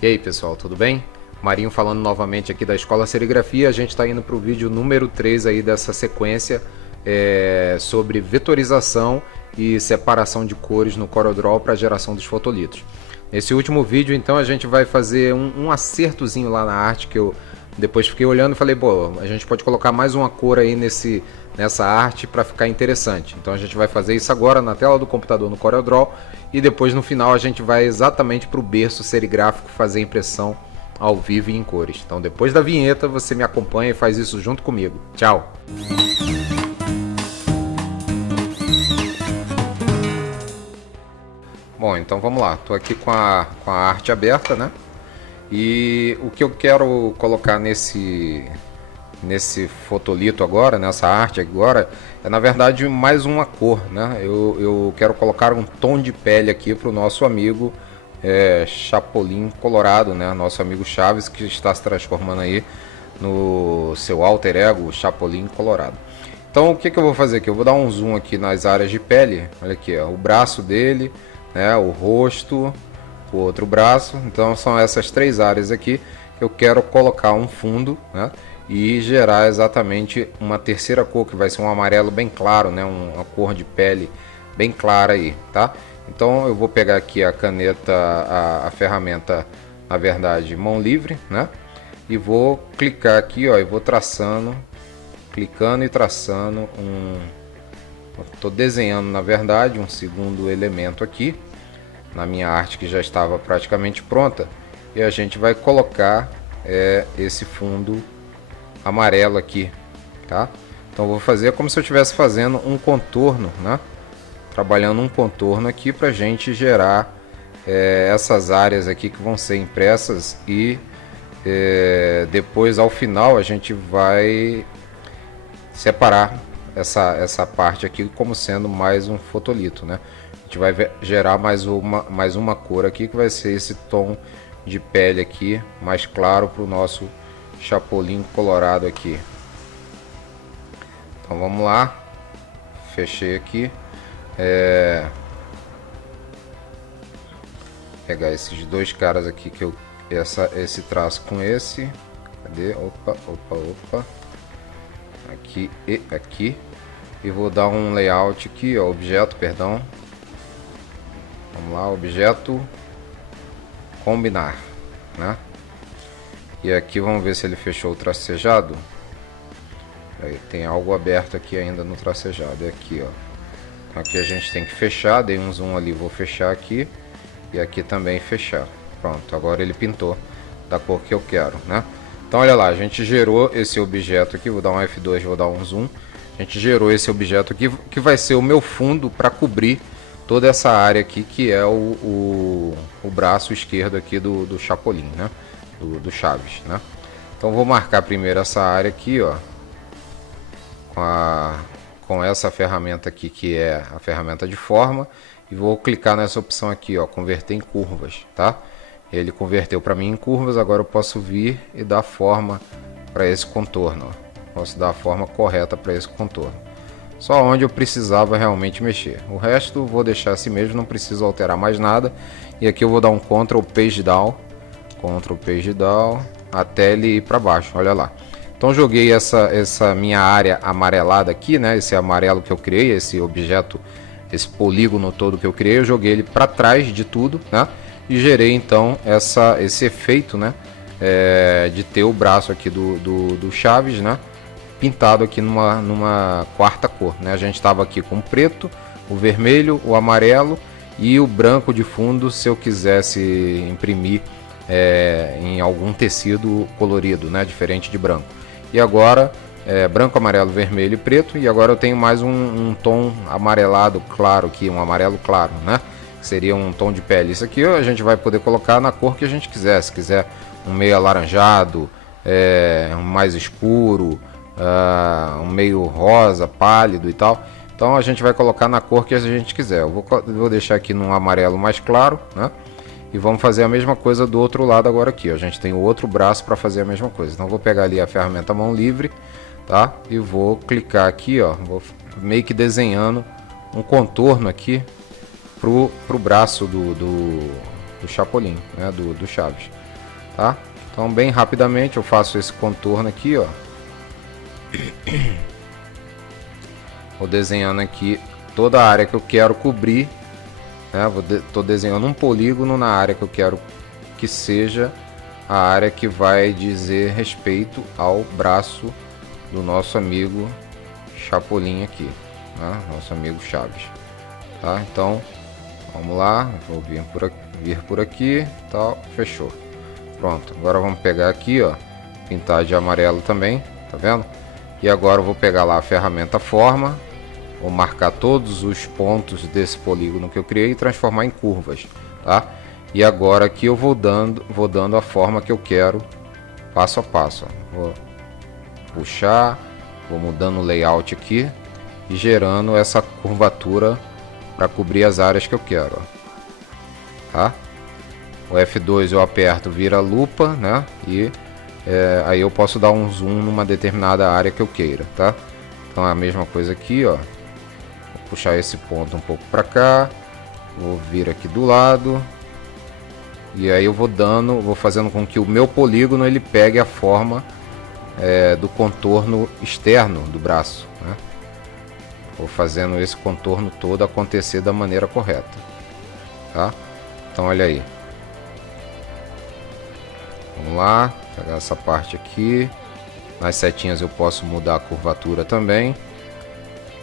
E aí pessoal, tudo bem? Marinho falando novamente aqui da Escola Serigrafia. A gente está indo para o vídeo número 3 aí dessa sequência sobre vetorização e separação de cores no CorelDRAW para geração dos fotolitos. Nesse último vídeo então a gente vai fazer um acertozinho lá na arte que eu depois fiquei olhando e falei, pô, a gente pode colocar mais uma cor aí nessa arte para ficar interessante. Então a gente vai fazer isso agora na tela do computador no CorelDRAW e depois no final a gente vai exatamente para o berço serigráfico fazer impressão ao vivo e em cores. Então depois da vinheta você me acompanha e faz isso junto comigo. Tchau! Bom, então vamos lá. Estou aqui com a arte aberta, né? E o que eu quero colocar nesse fotolito agora, nessa arte agora, é na verdade mais uma cor, né? Eu quero colocar um tom de pele aqui para o nosso amigo Chapolin Colorado, né? Nosso amigo Chaves, que está se transformando aí no seu alter ego Chapolin Colorado. Então o que eu vou fazer aqui? Eu vou dar um zoom aqui nas áreas de pele. Olha aqui, ó, o braço dele, né? O rosto, o outro braço. Então são essas três áreas aqui que eu quero colocar um fundo, né? E gerar exatamente uma terceira cor, que vai ser um amarelo bem claro, né? Uma cor de pele bem clara aí, tá? Então eu vou pegar aqui a caneta, a ferramenta, na verdade, mão livre, né? E vou clicar aqui, ó, e vou traçando, clicando e traçando Estou desenhando, na verdade, um segundo elemento aqui na minha arte que já estava praticamente pronta, e a gente vai colocar esse fundo amarelo aqui, tá? Então vou fazer como se eu estivesse fazendo um contorno, né? Trabalhando um contorno aqui para a gente gerar essas áreas aqui que vão ser impressas e depois ao final a gente vai separar essa parte aqui como sendo mais um fotolito, né? A gente vai gerar mais uma cor aqui que vai ser esse tom de pele aqui mais claro para o nosso Chapolin Colorado aqui. Então vamos lá, fechei aqui, pegar esses dois caras aqui que esse traço com esse, cadê? Opa, aqui e aqui, e vou dar um layout aqui, ó, objeto, perdão, vamos lá, objeto, combinar, né? E aqui vamos ver se ele fechou o tracejado. Aí, tem algo aberto aqui ainda no tracejado. É aqui, ó. Então aqui a gente tem que fechar. Dei um zoom ali, vou fechar aqui. E aqui também fechar. Pronto, agora ele pintou da cor que eu quero, né? Então olha lá, a gente gerou esse objeto aqui. Vou dar um F2, vou dar um zoom. A gente gerou esse objeto aqui, que vai ser o meu fundo para cobrir toda essa área aqui, que é o braço esquerdo aqui do Chapolin, né? Do Chaves, né? Então vou marcar primeiro essa área aqui, ó, com essa ferramenta aqui, que é a ferramenta de forma, e vou clicar nessa opção aqui, ó, converter em curvas, tá? Ele converteu para mim em curvas. Agora eu posso vir e dar forma para esse contorno, ó. Posso dar a forma correta para esse contorno, só onde eu precisava realmente mexer. O resto vou deixar assim mesmo, não preciso alterar mais nada. E aqui eu vou dar um Ctrl Page Down, até ele ir para baixo, olha lá. Então joguei essa minha área amarelada aqui, né? Esse amarelo que eu criei, esse objeto, esse polígono todo que eu criei, eu joguei ele para trás de tudo, né? E gerei então esse efeito, né? De ter o braço aqui do Chaves, né? Pintado aqui numa quarta cor, né? A gente estava aqui com o preto, o vermelho, o amarelo e o branco de fundo, se eu quisesse imprimir em algum tecido colorido, né, diferente de branco. E agora branco, amarelo, vermelho e preto. E agora eu tenho mais um tom amarelado claro aqui, um amarelo claro, né, que seria um tom de pele. Isso aqui a gente vai poder colocar na cor que a gente quiser. Se quiser um meio alaranjado, um mais escuro, um meio rosa, pálido e tal. Então a gente vai colocar na cor que a gente quiser. Eu vou deixar aqui num amarelo mais claro, né? E vamos fazer a mesma coisa do outro lado agora aqui. A gente tem o outro braço para fazer a mesma coisa. Então vou pegar ali a ferramenta mão livre, tá? E vou clicar aqui, ó. Vou meio que desenhando um contorno aqui pro braço do Chapolin, né? Do Chaves. tá? Então bem rapidamente eu faço esse contorno aqui, ó. Vou desenhando aqui toda a área que eu quero cobrir, né? Tô desenhando um polígono na área que eu quero que seja a área que vai dizer respeito ao braço do nosso amigo Chapolin aqui, né? Nosso amigo Chaves, tá? Então vamos lá, vou vir por aqui, tal, fechou. Pronto, agora vamos pegar aqui, ó, pintar de amarelo também, tá vendo? E agora eu vou pegar lá a ferramenta forma, vou marcar todos os pontos desse polígono que eu criei e transformar em curvas, tá? E agora aqui eu vou dando a forma que eu quero, passo a passo, ó. Vou puxar, vou mudando o layout aqui e gerando essa curvatura para cobrir as áreas que eu quero, ó. Tá? O F2 eu aperto, vira lupa, né? E aí eu posso dar um zoom numa determinada área que eu queira, tá? Então é a mesma coisa aqui, ó. Vou puxar esse ponto um pouco para cá, vou vir aqui do lado e aí eu vou fazendo com que o meu polígono ele pegue a forma do contorno externo do braço, né? Vou fazendo esse contorno todo acontecer da maneira correta, tá? Então olha aí, vamos lá, pegar essa parte aqui, nas setinhas eu posso mudar a curvatura também,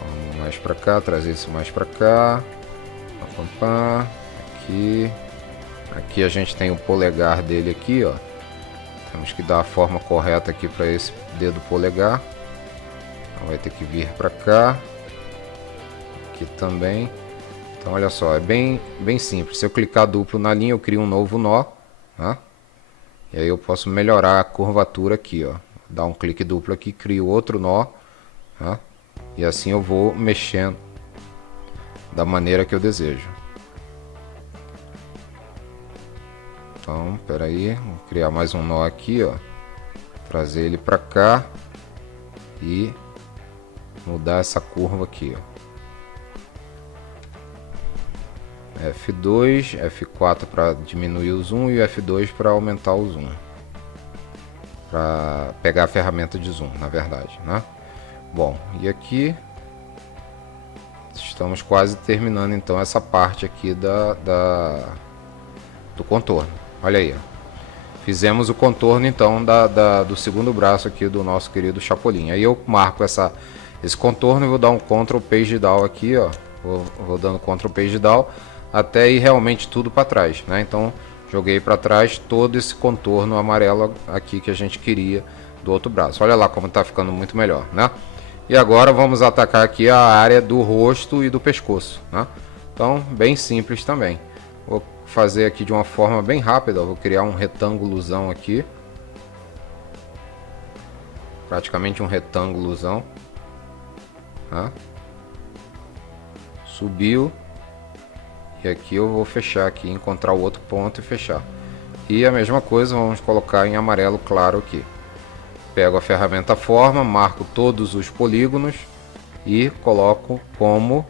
vamos mais para cá, trazer isso mais para cá, aqui a gente tem o polegar dele aqui, ó. Temos que dar a forma correta aqui para esse dedo polegar, então vai ter que vir para cá, aqui também. Então olha só, é bem simples. Se eu clicar duplo na linha, eu crio um novo nó, tá? E aí eu posso melhorar a curvatura aqui, ó. Dar um clique duplo aqui, crio outro nó, tá? E assim eu vou mexendo da maneira que eu desejo. Então, espera aí, vou criar mais um nó aqui, ó. Trazer ele para cá e mudar essa curva aqui, ó. F2, F4 para diminuir o zoom e o F2 para aumentar o zoom, para pegar a ferramenta de zoom, na verdade, né? Bom, e aqui estamos quase terminando então essa parte aqui do contorno. Olha aí, ó. Fizemos o contorno então do segundo braço aqui do nosso querido Chapolin. Aí eu marco esse contorno e vou dar um Ctrl Page Down aqui, ó. Vou dando Ctrl Page Down até ir realmente tudo para trás, né? Então joguei para trás todo esse contorno amarelo aqui que a gente queria do outro braço. Olha lá como está ficando muito melhor, né? E agora vamos atacar aqui a área do rosto e do pescoço, né? Então bem simples também. Vou fazer aqui de uma forma bem rápida. Vou criar um retângulozão aqui, praticamente um retângulozão, tá? Subiu. E aqui eu vou fechar aqui, encontrar o outro ponto e fechar. E a mesma coisa, vamos colocar em amarelo claro aqui. Pego a ferramenta forma, marco todos os polígonos e coloco como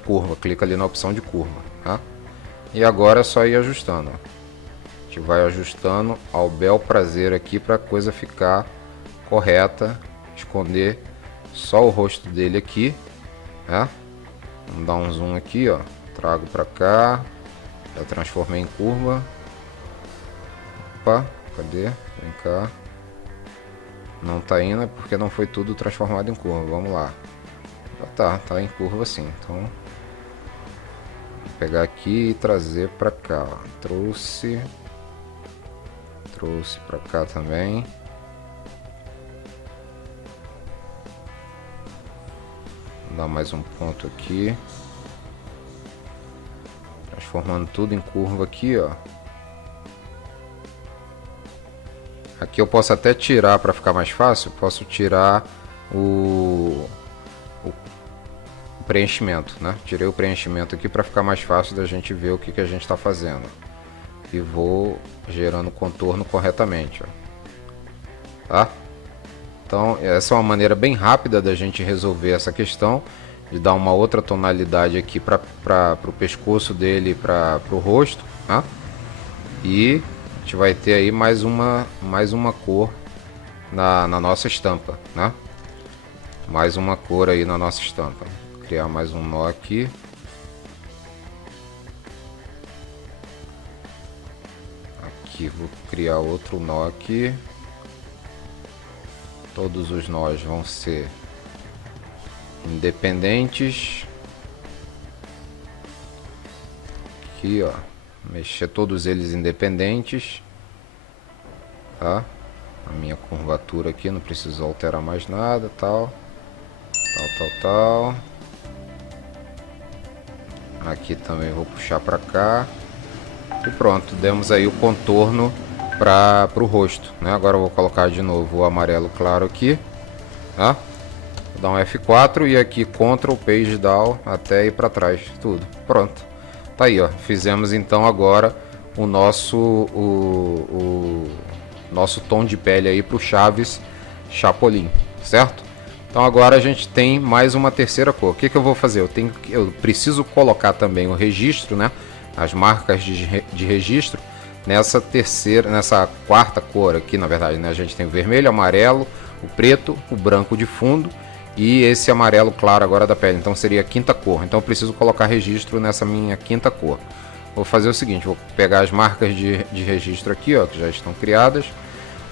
curva. Clica ali na opção de curva, tá? E agora é só ir ajustando, ó. A gente vai ajustando ao bel prazer aqui para a coisa ficar correta. Esconder só o rosto dele aqui, tá? Vamos dar um zoom aqui, ó. Trago para cá. Já transformei em curva. Opa, cadê? Vem cá. Não tá indo, é porque não foi tudo transformado em curva. Vamos lá. Tá em curva sim. Então, vou pegar aqui e trazer para cá, ó. Trouxe para cá também. Dar mais um ponto aqui, transformando tudo em curva aqui, ó. Aqui eu posso até tirar para ficar mais fácil. Posso tirar o preenchimento, né? Tirei o preenchimento aqui para ficar mais fácil da gente ver o que a gente está fazendo. E vou gerando o contorno corretamente, ó. Tá? Então essa é uma maneira bem rápida da gente resolver essa questão de dar uma outra tonalidade aqui para o pescoço dele, para o rosto, tá? E a gente vai ter aí mais uma cor na nossa estampa, né? Mais uma cor aí na nossa estampa. Vou criar mais um nó aqui. Aqui vou criar outro nó aqui. Todos os nós vão ser independentes. Aqui, ó, mexer todos eles independentes, tá? A minha curvatura aqui, não preciso alterar mais nada, tal. Aqui também vou puxar para cá. E pronto, demos aí o contorno para o rosto, né? Agora eu vou colocar de novo o amarelo claro aqui, tá? Vou dar um F4 e aqui Ctrl Page Down até ir para trás, tudo. Pronto. Tá aí, ó. Fizemos então agora o nosso nosso tom de pele aí para o Chaves Chapolin, certo? Então agora a gente tem mais uma terceira cor. O que eu vou fazer? Eu preciso colocar também o registro, né? As marcas de registro nessa quarta cor aqui, na verdade, né? A gente tem o vermelho, amarelo, o preto, o branco de fundo e esse amarelo claro agora da pele. Então seria a quinta cor. Então eu preciso colocar registro nessa minha quinta cor. Vou fazer o seguinte, vou pegar as marcas de registro aqui, ó, que já estão criadas.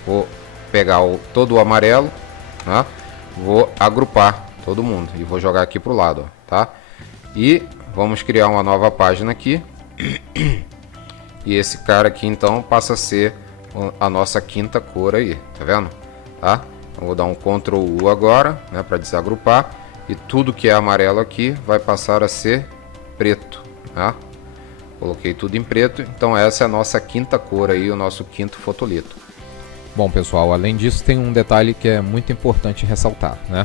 Vou pegar todo o amarelo, né? Vou agrupar todo mundo e vou jogar aqui pro lado, ó, tá? E vamos criar uma nova página aqui. E esse cara aqui então passa a ser a nossa quinta cor aí, tá vendo? Tá? Então, vou dar um Ctrl U agora, né, para desagrupar. E tudo que é amarelo aqui vai passar a ser preto, tá? Coloquei tudo em preto, então essa é a nossa quinta cor aí, o nosso quinto fotolito. Bom pessoal, além disso tem um detalhe que é muito importante ressaltar, né?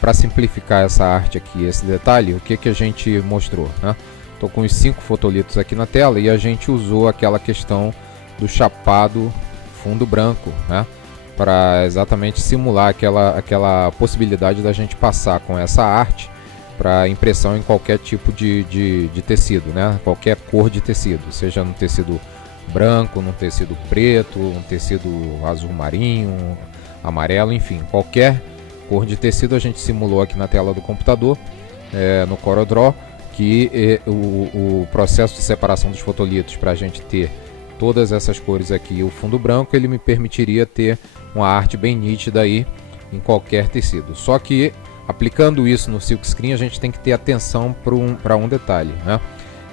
Para simplificar essa arte aqui, esse detalhe, o que a gente mostrou, né? Estou com os 5 fotolitos aqui na tela e a gente usou aquela questão do chapado fundo branco, né? Para exatamente simular aquela possibilidade da gente passar com essa arte para impressão em qualquer tipo de tecido, né? Qualquer cor de tecido, seja no tecido branco, no tecido preto, um tecido azul marinho, amarelo, enfim, qualquer cor de tecido a gente simulou aqui na tela do computador, no CorelDRAW, que o processo de separação dos fotolitos para a gente ter todas essas cores aqui, o fundo branco, ele me permitiria ter uma arte bem nítida aí em qualquer tecido. Só que aplicando isso no silkscreen a gente tem que ter atenção para um detalhe, né?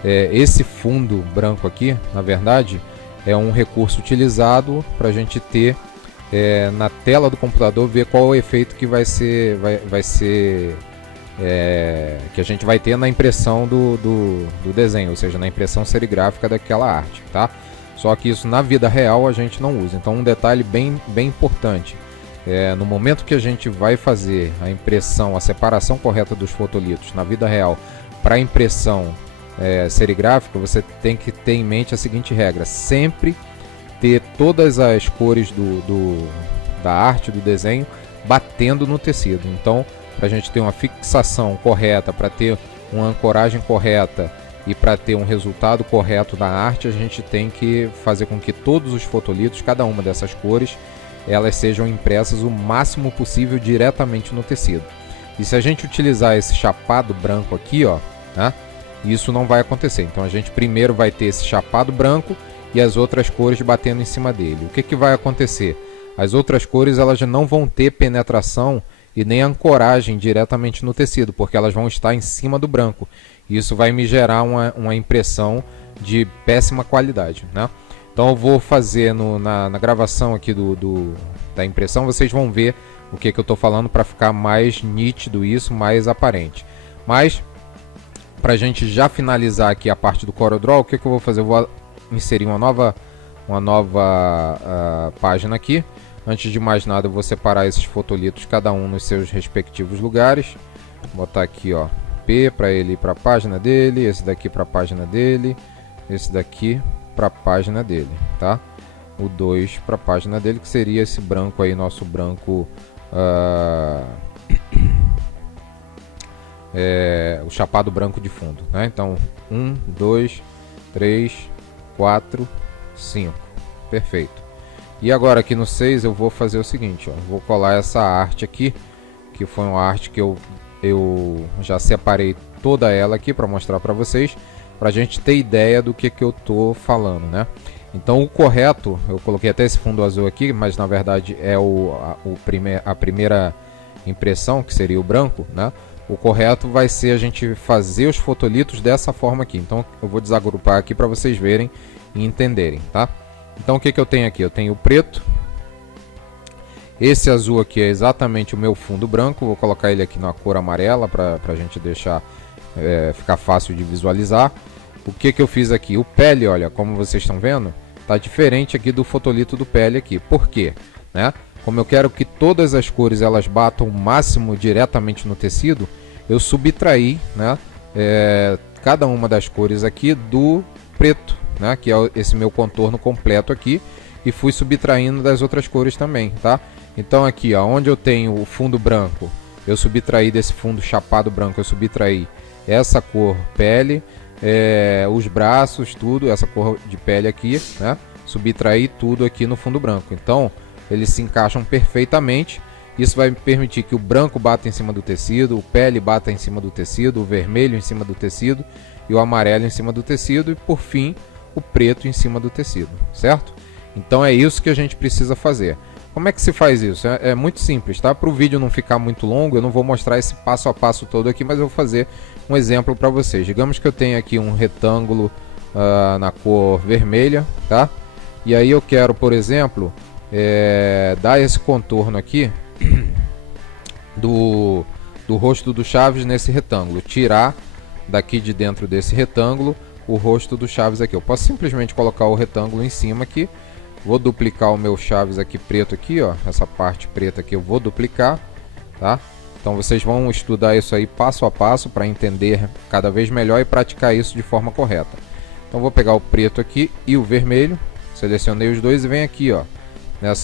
Esse fundo branco aqui, na verdade, é um recurso utilizado para a gente ter na tela do computador, ver qual o efeito que vai ser que a gente vai ter na impressão do desenho, ou seja, na impressão serigráfica daquela arte, tá? Só que isso na vida real a gente não usa. Então um detalhe bem importante, no momento que a gente vai fazer a impressão, a separação correta dos fotolitos na vida real para impressão serigráfica, você tem que ter em mente a seguinte regra: sempre ter todas as cores da arte, do desenho, batendo no tecido. Então, para a gente ter uma fixação correta, para ter uma ancoragem correta e para ter um resultado correto na arte, a gente tem que fazer com que todos os fotolitos, cada uma dessas cores, elas sejam impressas o máximo possível diretamente no tecido. E se a gente utilizar esse chapado branco aqui, ó, né, isso não vai acontecer. Então a gente primeiro vai ter esse chapado branco e as outras cores batendo em cima dele. O que vai acontecer? As outras cores elas já não vão ter penetração e nem ancoragem diretamente no tecido, porque elas vão estar em cima do branco. Isso vai me gerar uma impressão de péssima qualidade, né? Então eu vou fazer na gravação aqui da impressão, vocês vão ver o que eu estou falando para ficar mais nítido isso, mais aparente. Mas para a gente já finalizar aqui a parte do CorelDRAW, o que eu vou fazer? Eu vou inserir uma nova página aqui. Antes de mais nada, eu vou separar esses fotolitos, cada um nos seus respectivos lugares. Vou botar aqui, ó, P para ele ir para a página dele, esse daqui para a página dele, esse daqui para a página dele, tá? O 2 para a página dele, que seria esse branco aí, nosso branco o chapado branco de fundo, né? Então 1, 2, 3, 4, 5, perfeito. E agora aqui no 6 eu vou fazer o seguinte, ó, vou colar essa arte aqui, que foi uma arte que eu já separei toda ela aqui para mostrar para vocês, para a gente ter ideia do que eu tô falando, né? Então o correto, eu coloquei até esse fundo azul aqui, mas na verdade é a primeira impressão, que seria o branco, né? O correto vai ser a gente fazer os fotolitos dessa forma aqui. Então eu vou desagrupar aqui para vocês verem e entenderem, tá? Então o que eu tenho aqui? Eu tenho o preto. Esse azul aqui é exatamente o meu fundo branco. Vou colocar ele aqui na cor amarela para a gente deixar ficar fácil de visualizar. O que eu fiz aqui? O pele, olha, como vocês estão vendo, tá diferente aqui do fotolito do pele aqui. Por quê? Né? Como eu quero que todas as cores elas batam o máximo diretamente no tecido, eu subtraí, né, cada uma das cores aqui do preto, né, que é esse meu contorno completo aqui, e fui subtraindo das outras cores também, tá? Então aqui, ó, onde eu tenho o fundo branco, eu subtraí desse fundo chapado branco, eu subtraí essa cor pele, os braços, tudo, essa cor de pele aqui, né? Subtrair tudo aqui no fundo branco. Então, eles se encaixam perfeitamente. Isso vai me permitir que o branco bata em cima do tecido, o pele bata em cima do tecido, o vermelho em cima do tecido e o amarelo em cima do tecido e, por fim, o preto em cima do tecido, certo? Então, é isso que a gente precisa fazer. Como é que se faz isso? É muito simples, tá? Para o vídeo não ficar muito longo, eu não vou mostrar esse passo a passo todo aqui, mas eu vou fazer um exemplo para vocês. Digamos que eu tenho aqui um retângulo na cor vermelha, tá? E aí eu quero, por exemplo, dar esse contorno aqui do rosto do Chaves nesse retângulo. Tirar daqui de dentro desse retângulo o rosto do Chaves aqui. Eu posso simplesmente colocar o retângulo em cima aqui. Vou duplicar o meu Chaves aqui preto aqui, ó. Essa parte preta aqui eu vou duplicar, tá? Então vocês vão estudar isso aí passo a passo para entender cada vez melhor e praticar isso de forma correta. Então vou pegar o preto aqui e o vermelho. Selecionei os dois e venho aqui, ó,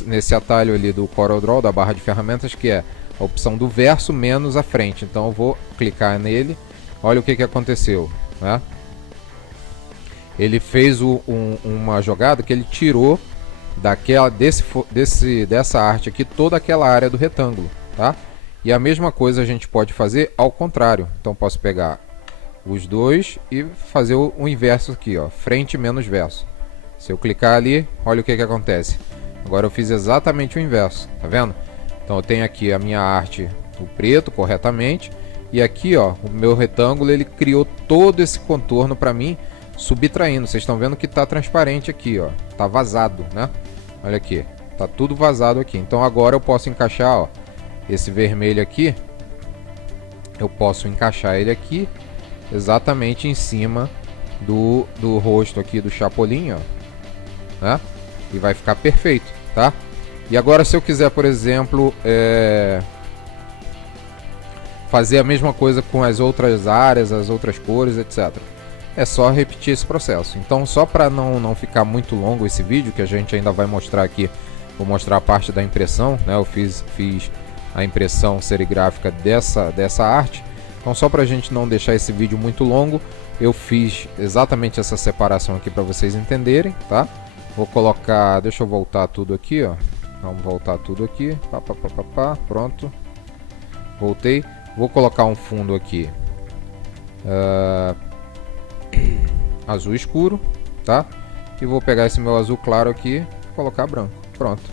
nesse atalho ali do CorelDRAW, da barra de ferramentas, que é a opção do verso menos a frente. Então eu vou clicar nele. Olha o que aconteceu, né? Ele fez uma jogada que ele tirou dessa arte aqui toda aquela área do retângulo, tá? E a mesma coisa a gente pode fazer ao contrário. Então posso pegar os dois e fazer o inverso aqui, ó, frente menos verso. Se eu clicar ali, olha o que acontece. Agora eu fiz exatamente o inverso, tá vendo? Então eu tenho aqui a minha arte, o preto, corretamente, e aqui, ó, o meu retângulo, ele criou todo esse contorno para mim, subtraindo. Vocês estão vendo que tá transparente aqui, ó, tá vazado, né? Olha aqui, tá tudo vazado aqui. Então agora eu posso encaixar, ó, esse vermelho aqui, eu posso encaixar ele aqui exatamente em cima do rosto aqui do Chapolin, ó, né? E vai ficar perfeito, tá? E agora se eu quiser, por exemplo, fazer a mesma coisa com as outras áreas, as outras cores, etc. É só repetir esse processo. Então, só para não ficar muito longo esse vídeo, que a gente ainda vai mostrar aqui, vou mostrar a parte da impressão, né? Eu fiz a impressão serigráfica dessa arte. Então, só para a gente não deixar esse vídeo muito longo, eu fiz exatamente essa separação aqui para vocês entenderem, tá? Vou colocar, deixa eu voltar tudo aqui, ó. Vamos voltar tudo aqui, pronto. Voltei. Vou colocar um fundo aqui azul escuro, tá? E vou pegar esse meu azul claro aqui e colocar branco. Pronto.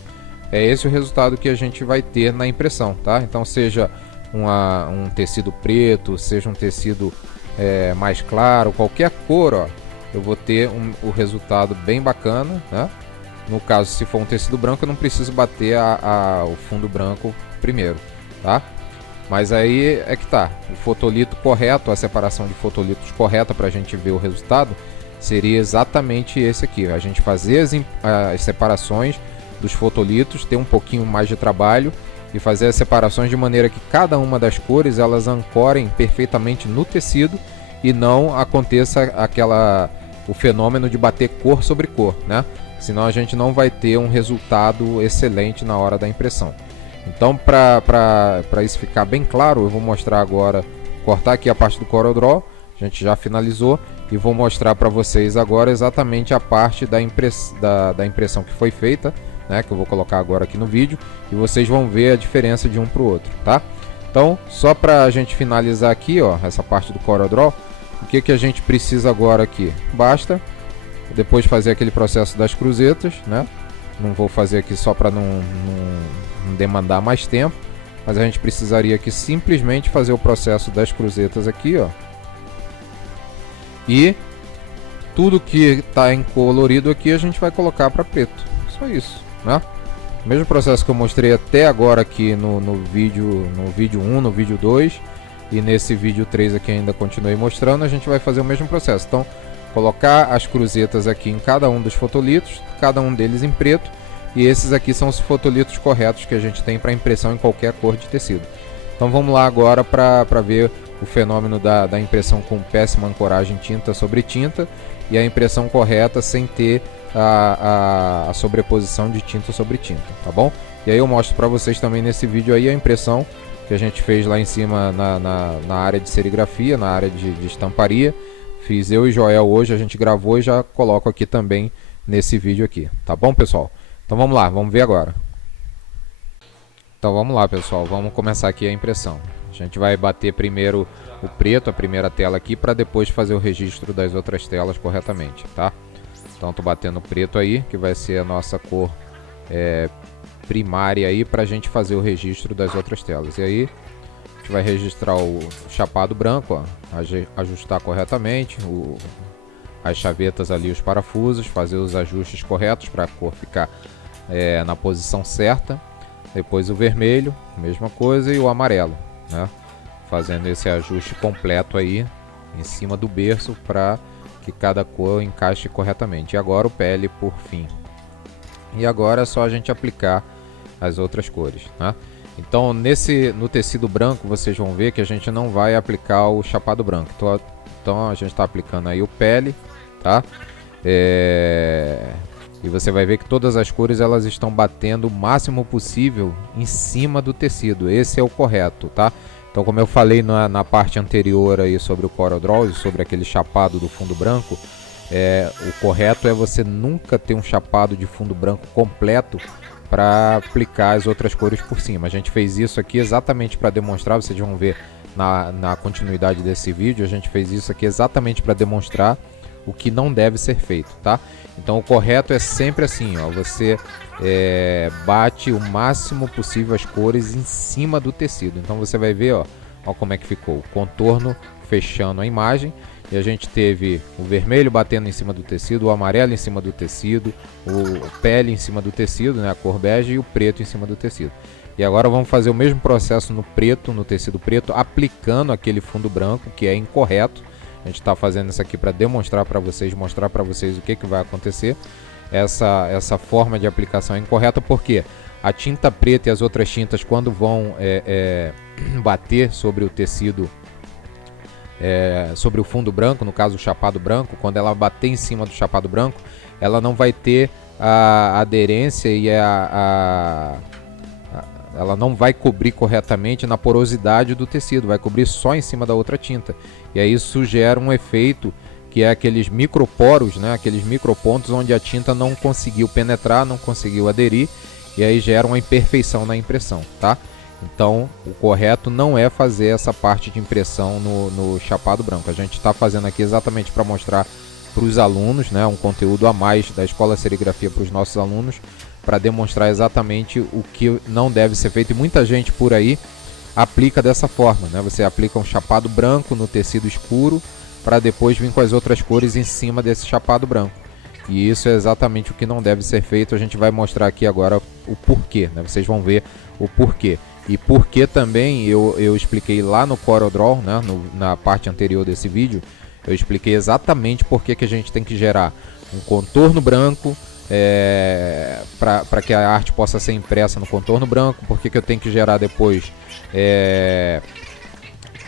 É esse o resultado que a gente vai ter na impressão, tá? Então seja um tecido preto, seja um tecido mais claro, qualquer cor, ó, eu vou ter o resultado bem bacana, né? No caso, se for um tecido branco, eu não preciso bater o fundo branco primeiro, tá? Mas aí é que tá, o fotolito correto, a separação de fotolitos correta para a gente ver o resultado, seria exatamente esse aqui. A gente fazer as separações dos fotolitos, ter um pouquinho mais de trabalho e fazer as separações de maneira que cada uma das cores elas ancorem perfeitamente no tecido e não aconteça o fenômeno de bater cor sobre cor, né? Senão a gente não vai ter um resultado excelente na hora da impressão. Então, para isso ficar bem claro, eu vou mostrar agora cortar aqui a parte do CorelDRAW, a gente já finalizou, e vou mostrar para vocês agora exatamente a parte da impressão que foi feita, né, que eu vou colocar agora aqui no vídeo, e vocês vão ver a diferença de um para o outro, tá? Então, só para a gente finalizar aqui, ó, essa parte do CorelDRAW, o que a gente precisa agora aqui? Basta depois fazer aquele processo das cruzetas, né? Não vou fazer aqui só para não demandar mais tempo, mas a gente precisaria aqui simplesmente fazer o processo das cruzetas aqui, ó. E tudo que está em colorido aqui a gente vai colocar para preto. Só isso, né? O mesmo processo que eu mostrei até agora aqui no vídeo 1, no vídeo 2 e nesse vídeo 3 aqui ainda continuei mostrando, a gente vai fazer o mesmo processo. Então, colocar as cruzetas aqui em cada um dos fotolitos, cada um deles em preto, e esses aqui são os fotolitos corretos que a gente tem para impressão em qualquer cor de tecido. Então vamos lá agora para ver o fenômeno da impressão com péssima ancoragem tinta sobre tinta e a impressão correta sem ter a sobreposição de tinta sobre tinta, tá bom? E aí eu mostro para vocês também nesse vídeo aí a impressão que a gente fez lá em cima na área de serigrafia, na área de estamparia. Fiz eu e Joel hoje, a gente gravou e já coloco aqui também nesse vídeo aqui, tá bom, pessoal? Então vamos lá, vamos ver agora. Então vamos lá, pessoal, vamos começar aqui a impressão. A gente vai bater primeiro o preto, a primeira tela aqui, para depois fazer o registro das outras telas corretamente, tá? Então tô batendo o preto aí, que vai ser a nossa cor primária aí, para a gente fazer o registro das outras telas. E aí a gente vai registrar o chapado branco, ó, ajustar corretamente as chavetas ali, os parafusos, fazer os ajustes corretos para a cor ficar na posição certa. Depois o vermelho, mesma coisa, e o amarelo, né? Fazendo esse ajuste completo aí em cima do berço para que cada cor encaixe corretamente. E agora o pele por fim. E agora é só a gente aplicar as outras cores, né? Então no tecido branco vocês vão ver que a gente não vai aplicar o chapado branco. Então a gente está aplicando aí o pele, tá? E você vai ver que todas as cores elas estão batendo o máximo possível em cima do tecido. Esse é o correto, tá? Então, como eu falei na parte anterior aí sobre o CorelDRAW, sobre aquele chapado do fundo branco, o correto é você nunca ter um chapado de fundo branco completo para aplicar as outras cores por cima. A gente fez isso aqui exatamente para demonstrar, vocês vão ver na continuidade desse vídeo, a gente fez isso aqui exatamente para demonstrar o que não deve ser feito, tá? Então o correto é sempre assim, ó, você bate o máximo possível as cores em cima do tecido. Então você vai ver, ó como é que ficou o contorno fechando a imagem, e a gente teve o vermelho batendo em cima do tecido, o amarelo em cima do tecido, o pele em cima do tecido, né, a cor bege, e o preto em cima do tecido. E agora vamos fazer o mesmo processo no preto, no tecido preto, aplicando aquele fundo branco que é incorreto. A gente está fazendo isso aqui para demonstrar para vocês, mostrar para vocês o que vai acontecer. Essa forma de aplicação é incorreta porque a tinta preta e as outras tintas, quando vão bater sobre o tecido, sobre o fundo branco, no caso o chapado branco, quando ela bater em cima do chapado branco, ela não vai ter a aderência e ela não vai cobrir corretamente na porosidade do tecido, vai cobrir só em cima da outra tinta. E aí isso gera um efeito que é aqueles microporos, né, aqueles micropontos onde a tinta não conseguiu penetrar, não conseguiu aderir, e aí gera uma imperfeição na impressão, tá? Então o correto não é fazer essa parte de impressão no chapado branco. A gente está fazendo aqui exatamente para mostrar para os alunos, né, um conteúdo a mais da Escola Serigrafia para os nossos alunos, para demonstrar exatamente o que não deve ser feito. E muita gente por aí aplica dessa forma, né? Você aplica um chapado branco no tecido escuro para depois vir com as outras cores em cima desse chapado branco. E isso é exatamente o que não deve ser feito. A gente vai mostrar aqui agora o porquê, né? Vocês vão ver o porquê. E porquê também eu expliquei lá no CorelDRAW, né? Na parte anterior desse vídeo, eu expliquei exatamente por que a gente tem que gerar um contorno branco, para que a arte possa ser impressa no contorno branco, porque eu tenho que gerar depois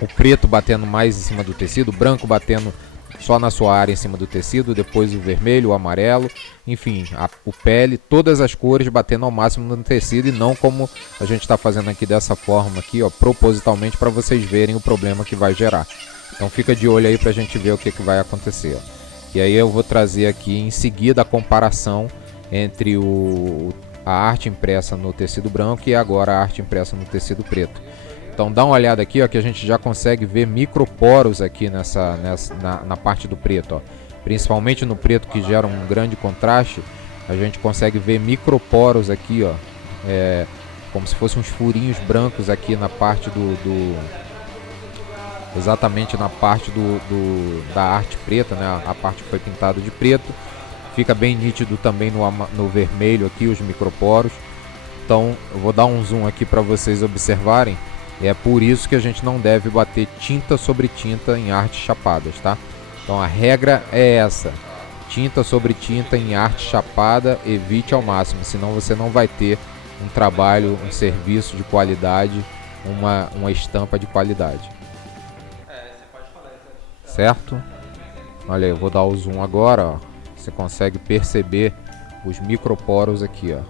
o preto batendo mais em cima do tecido, o branco batendo só na sua área em cima do tecido, depois o vermelho, o amarelo, enfim, o pele, todas as cores batendo ao máximo no tecido e não como a gente está fazendo aqui dessa forma aqui, ó, propositalmente para vocês verem o problema que vai gerar. Então fica de olho aí para a gente ver o que vai acontecer. Ó. E aí eu vou trazer aqui em seguida a comparação entre a arte impressa no tecido branco e agora a arte impressa no tecido preto. Então dá uma olhada aqui, ó, que a gente já consegue ver microporos aqui na parte do preto, ó. Principalmente no preto, que gera um grande contraste, a gente consegue ver microporos aqui, ó, como se fossem uns furinhos brancos aqui na parte exatamente na parte da arte preta, né? A parte que foi pintada de preto. Fica bem nítido também no vermelho aqui os microporos. Então eu vou dar um zoom aqui para vocês observarem. É por isso que a gente não deve bater tinta sobre tinta em artes chapadas, tá? Então a regra é essa: tinta sobre tinta em arte chapada, evite ao máximo, senão você não vai ter um trabalho, um serviço de qualidade, uma estampa de qualidade. Certo? Olha aí, eu vou dar o zoom agora, ó. Você consegue perceber os microporos aqui, ó.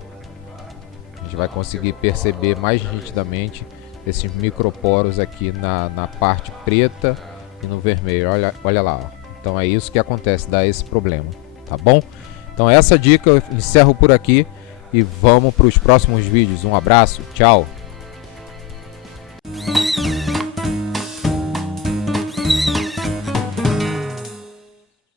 A gente vai conseguir perceber mais nitidamente esses microporos aqui na parte preta e no vermelho. Olha lá, ó. Então é isso que acontece, dá esse problema, tá bom? Então essa dica eu encerro por aqui e vamos para os próximos vídeos. Um abraço, tchau!